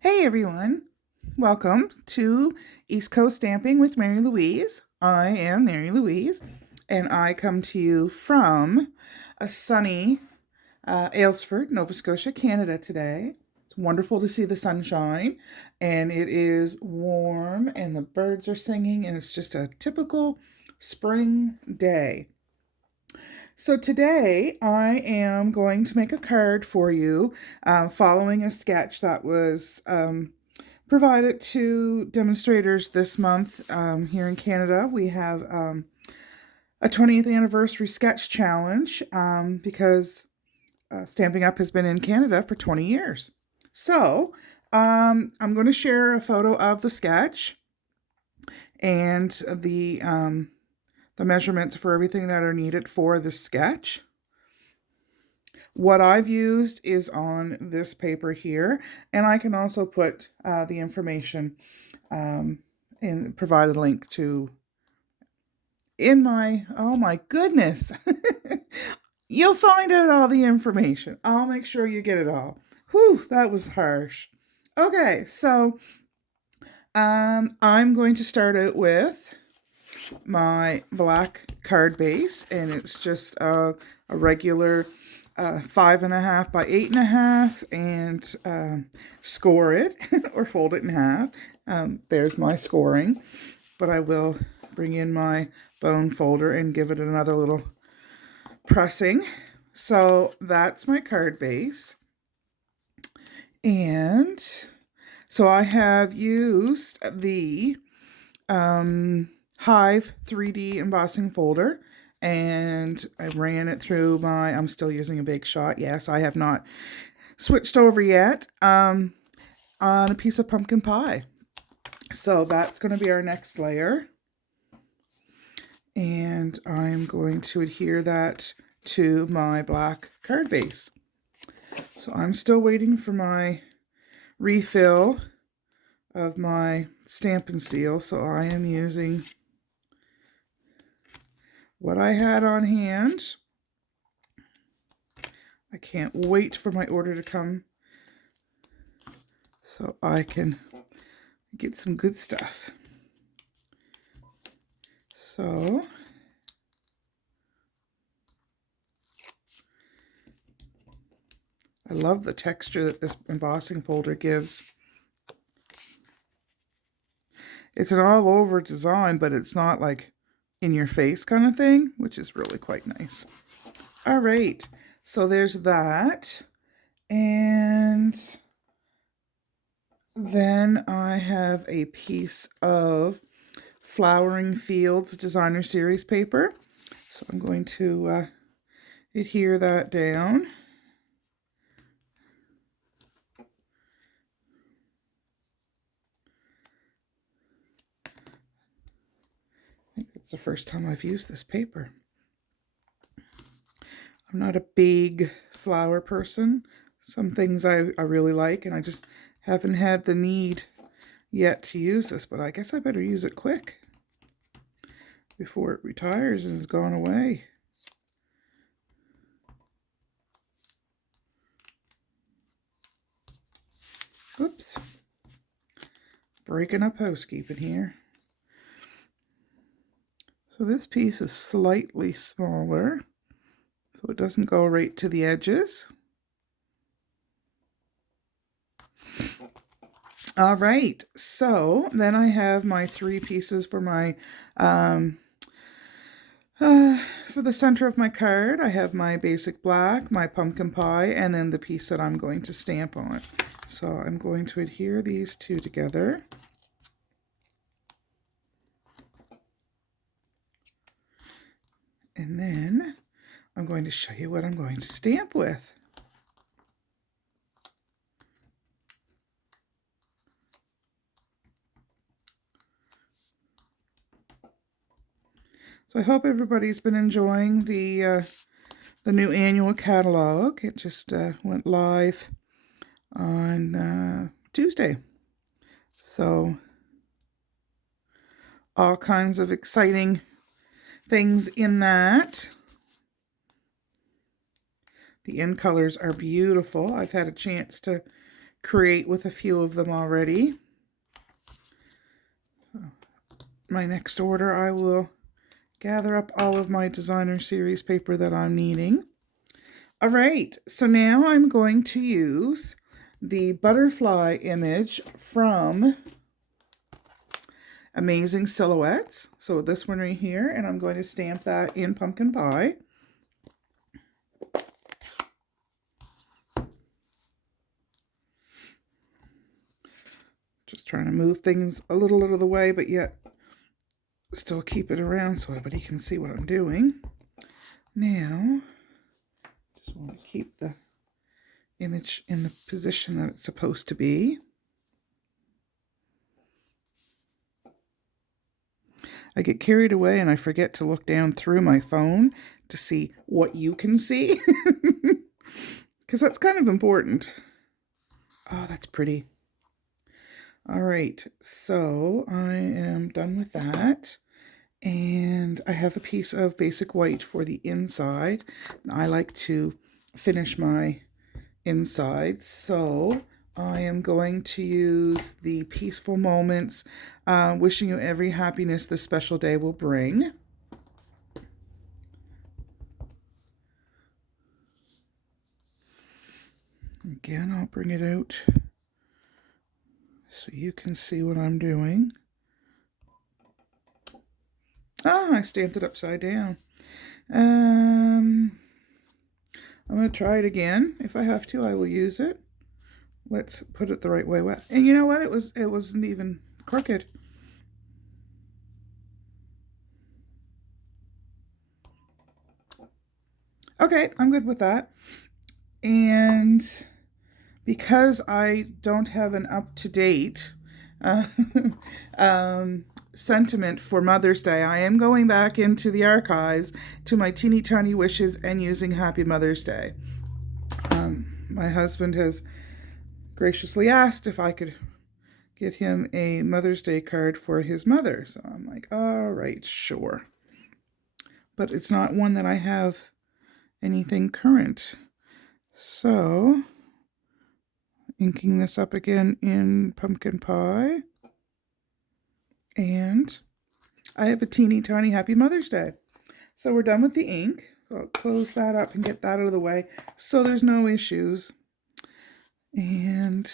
Hey everyone, welcome to East Coast Stamping with Mary Louise. I am Mary Louise, and I come to you from a sunny Aylesford, Nova Scotia, Canada today. It's wonderful to see the sunshine, and it is warm, and the birds are singing, and it's just a typical spring day. So today I am going to make a card for you following a sketch that was provided to demonstrators this month here in Canada. We have a 20th anniversary sketch challenge because Stampin' Up! Has been in Canada for 20 years. So I'm going to share a photo of the sketch and the measurements for everything that are needed for the sketch. What I've used is on this paper here, and I can also put the information and provide a link to in my, oh my goodness, you'll find out all the information. I'll make sure you get it all. Whew, that was harsh. Okay, so I'm going to start out with my black card base, and it's just a regular 5.5 by 8.5, and score it or fold it in half. There's my scoring, but I will bring in my bone folder and give it another little pressing. So that's my card base, and so I have used the Hive 3D embossing folder, and I ran it through I'm still using a Big Shot. Yes, I have not switched over yet, on a piece of pumpkin pie. So that's going to be our next layer. And I'm going to adhere that to my black card base. So I'm still waiting for my refill of my Stampin' Seal. So I am using what I had on hand. I can't wait for my order to come so I can get some good stuff. So I love the texture that this embossing folder gives. It's an all over design, but it's not like in your face kind of thing, which is really quite nice. All right, so there's that. And then I have a piece of Flowering Fields Designer Series paper. So I'm going to adhere that down. I think it's the first time I've used this paper. I'm not a big flower person. Some things I really like, and I just haven't had the need yet to use this, but I guess I better use it quick before it retires and is gone away. Oops. Breaking up housekeeping here. So this piece is slightly smaller, so it doesn't go right to the edges. All right, so then I have my 3 pieces for my for the center of my card. I have my basic black, my pumpkin pie, and then the piece that I'm going to stamp on. So I'm going to adhere these two together. And then I'm going to show you what I'm going to stamp with. So I hope everybody's been enjoying the new annual catalog. It just went live on Tuesday. So all kinds of exciting things in that. The end colors are beautiful. I've had a chance to create with a few of them already. My next order, I will gather up all of my designer series paper that I'm needing. All right, so now I'm going to use the butterfly image from Amazing Silhouettes. So this one right here, and I'm going to stamp that in pumpkin pie. Just trying to move things a little out of the way, but yet still keep it around so everybody can see what I'm doing. Now, just want to keep the image in the position that it's supposed to be. I get carried away and I forget to look down through my phone to see what you can see, because that's kind of important. Oh, that's pretty. All right, so I am done with that. And I have a piece of basic white for the inside. I like to finish my inside, so I am going to use the Peaceful Moments, wishing you every happiness this special day will bring. Again, I'll bring it out so you can see what I'm doing. Ah, I stamped it upside down. I'm going to try it again. If I have to, I will use it. Let's put it the right way. And you know what? It wasn't even crooked. Okay, I'm good with that. And because I don't have an up-to-date sentiment for Mother's Day, I am going back into the archives to my teeny tiny wishes and using Happy Mother's Day. My husband has graciously asked if I could get him a Mother's Day card for his mother. So I'm like, all right, sure. But it's not one that I have anything current. So, inking this up again in pumpkin pie. And I have a teeny tiny Happy Mother's Day. So we're done with the ink. So I'll close that up and get that out of the way so there's no issues. And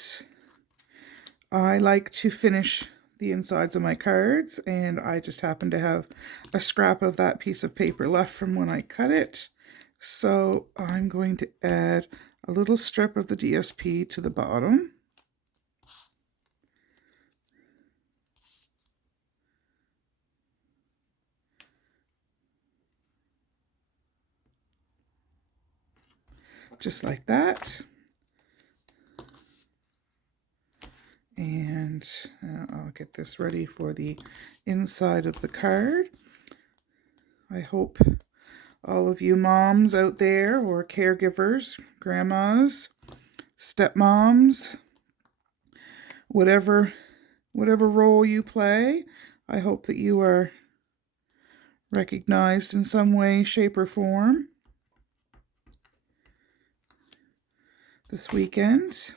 I like to finish the insides of my cards, and I just happen to have a scrap of that piece of paper left from when I cut it. So I'm going to add a little strip of the DSP to the bottom. Just like that. And I'll get this ready for the inside of the card. I hope all of you moms out there, or caregivers, grandmas, stepmoms, whatever role you play, I hope that you are recognized in some way, shape, or form this weekend.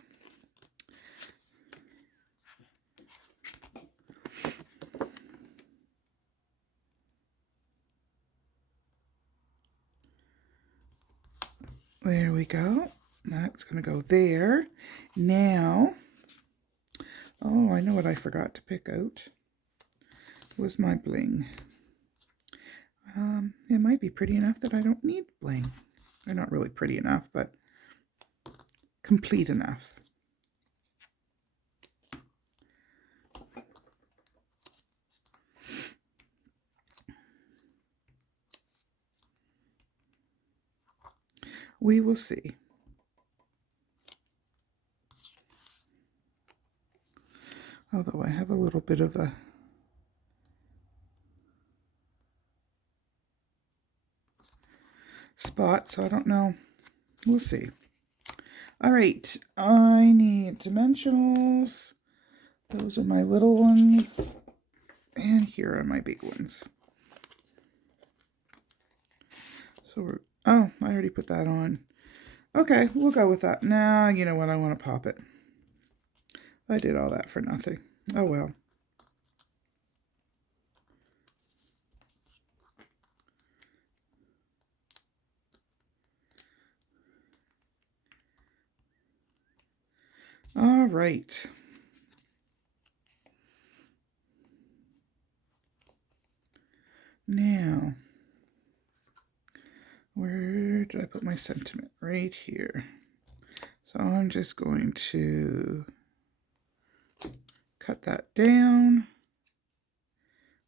There we go. That's going to go there. Now, oh, I know what I forgot to pick out. Was my bling. It might be pretty enough that I don't need bling. They're not really pretty enough, but complete enough. We will see. Although I have a little bit of a spot, so I don't know. We'll see. All right, I need dimensionals. Those are my little ones. And here are my big ones. So we're, oh, I already put that on. Okay, we'll go with that. Now, you know what, I want to pop it. I did all that for nothing. Oh well. All right. Now, where did I put my sentiment? Right here. So I'm just going to cut that down.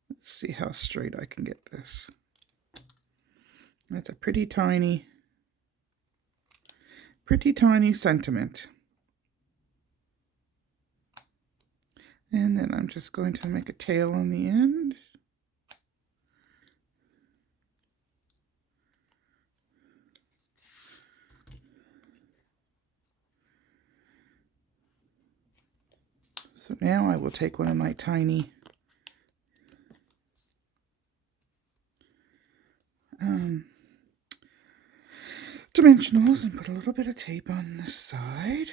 Let's see how straight I can get this. That's a pretty tiny sentiment. And then I'm just going to make a tail on the end. So now I will take one of my tiny dimensionals and put a little bit of tape on this side.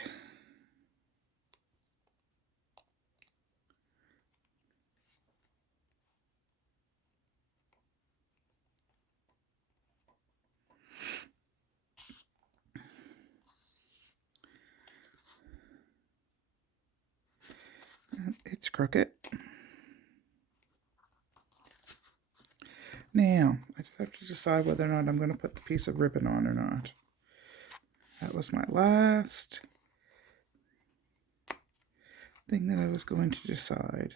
It's crooked. Now, I just have to decide whether or not I'm going to put the piece of ribbon on or not. That was my last thing that I was going to decide.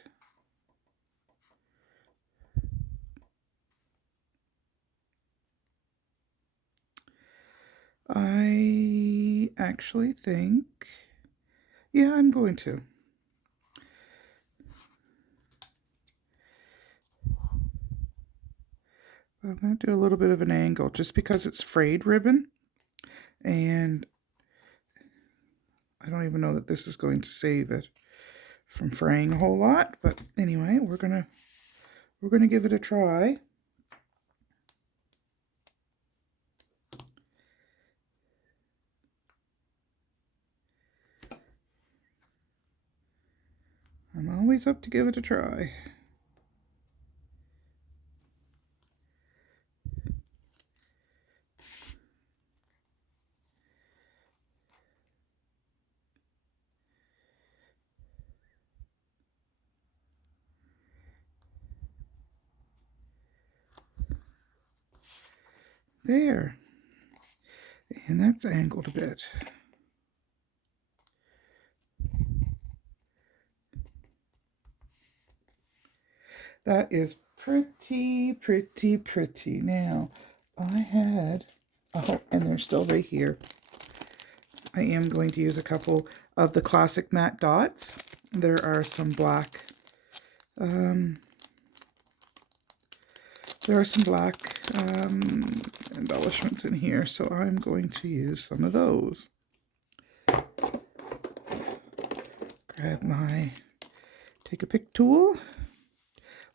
I actually think, yeah, I'm going to. I'm going to do a little bit of an angle just because it's frayed ribbon, and I don't even know that this is going to save it from fraying a whole lot, but anyway, we're gonna give it a try. I'm always up to give it a try. There. And that's angled a bit. That is pretty, pretty, pretty. Now, I had, oh, and they're still right here. I am going to use a couple of the classic matte dots. There are some black, embellishments in here, so I'm going to use some of those. Grab my take a pick tool,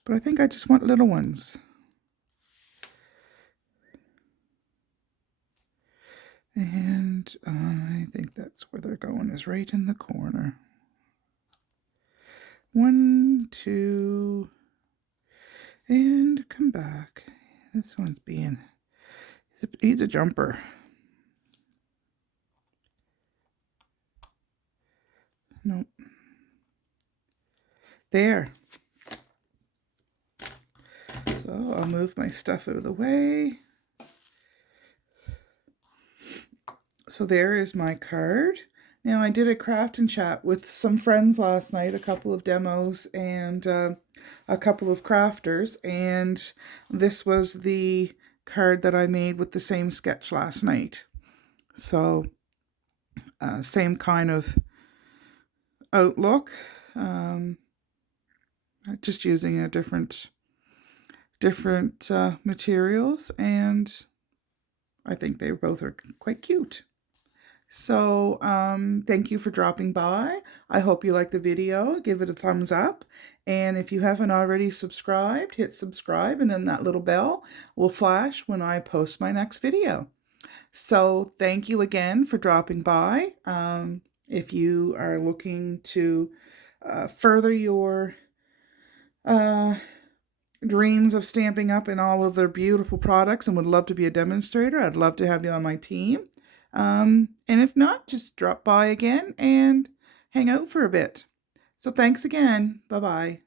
but I think I just want little ones. And I think that's where they're going, is right in the corner. 1, 2, and come back. This one's being, he's a jumper. Nope. There. So I'll move my stuff out of the way. So there is my card. Now, I did a craft and chat with some friends last night, a couple of demos and a couple of crafters, and this was the card that I made with the same sketch last night. So, same kind of outlook, just using a different materials, and I think they both are quite cute. So thank you for dropping by. I hope you liked the video. Give it a thumbs up. And if you haven't already subscribed, hit subscribe, and then that little bell will flash when I post my next video. So thank you again for dropping by. If you are looking to further your dreams of Stampin' Up! And all of their beautiful products and would love to be a demonstrator, I'd love to have you on my team. And if not, just drop by again and hang out for a bit. So thanks again. Bye-bye.